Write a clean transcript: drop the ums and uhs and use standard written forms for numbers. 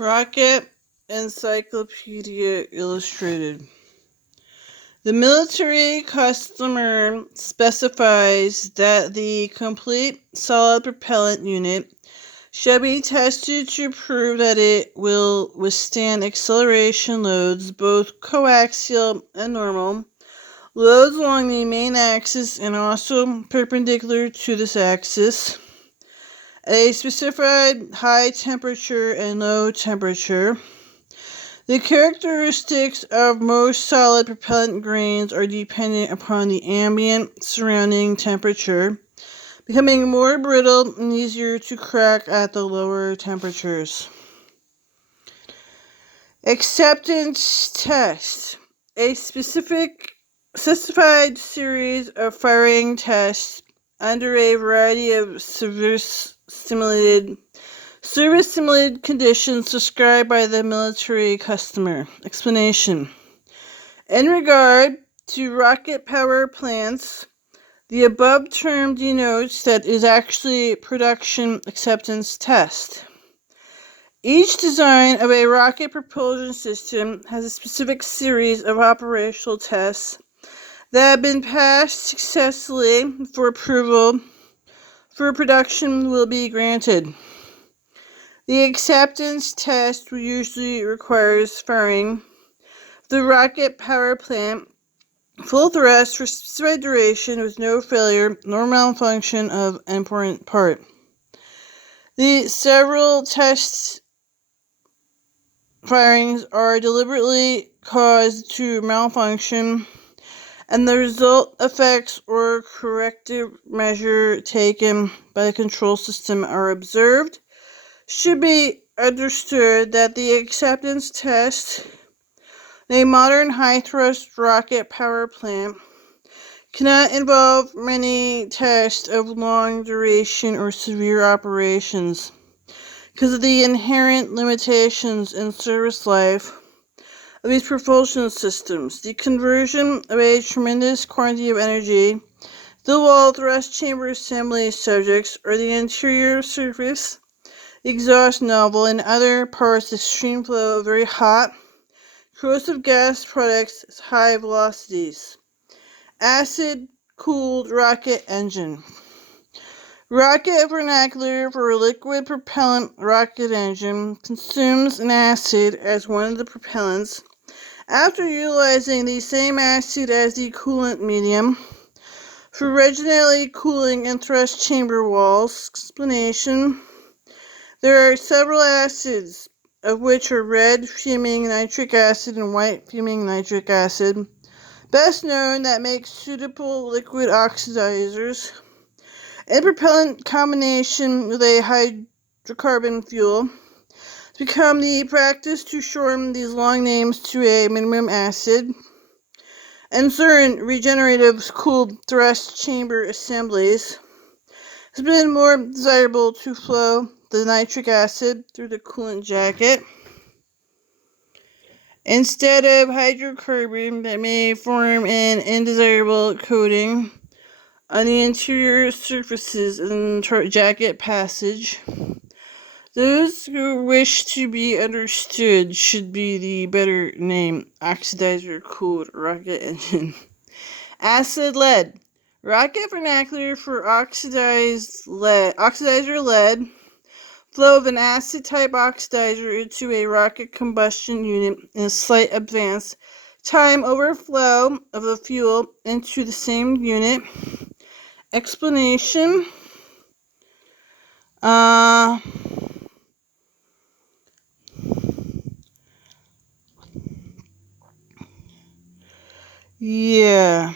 Rocket Encyclopedia Illustrated. The military customer specifies that the complete solid propellant unit shall be tested to prove that it will withstand acceleration loads, both coaxial and normal, loads along the main axis and also perpendicular to this axis, a specified high temperature and low temperature. The characteristics of most solid propellant grains are dependent upon the ambient surrounding temperature, becoming more brittle and easier to crack at the lower temperatures. Acceptance test. A specified series of firing tests under a variety of service-simulated conditions described by the military customer. Explanation. In regard to rocket power plants, the above term denotes that is actually a production acceptance test. Each design of a rocket propulsion system has a specific series of operational tests that have been passed successfully for approval for production will be granted. The acceptance test usually requires firing the rocket power plant full thrust for specified duration with no failure nor malfunction of an important part. The several test firings are deliberately caused to malfunction, and the result effects or corrective measure taken by the control system are observed. Should be understood that the acceptance test in a modern high-thrust rocket power plant cannot involve many tests of long duration or severe operations because of the inherent limitations in service life of these propulsion systems. The conversion of a tremendous quantity of energy, the wall thrust chamber assembly subjects, or the interior surface, exhaust nozzle, and other parts extreme flow of very hot, corrosive gas products at high velocities. Acid-cooled rocket engine. Rocket vernacular for a liquid propellant rocket engine consumes an acid as one of the propellants after utilizing the same acid as the coolant medium for originally cooling and thrust chamber walls. Explanation. There are several acids, of which are red fuming nitric acid and white fuming nitric acid, best known, that make suitable liquid oxidizers. In propellant combination with a hydrocarbon fuel, it's become the practice to shorten these long names to a minimum acid. And certain regenerative cooled thrust chamber assemblies, it's been more desirable to flow the nitric acid through the coolant jacket instead of hydrocarbon that may form an undesirable coating on the interior surfaces in the jacket passage. Those who wish to be understood should be the better name oxidizer cooled rocket engine. Acid lead. Rocket vernacular for oxidizer lead. Flow of an acid-type oxidizer into a rocket combustion unit in a slight advance time overflow of the fuel into the same unit. Explanation. Yeah.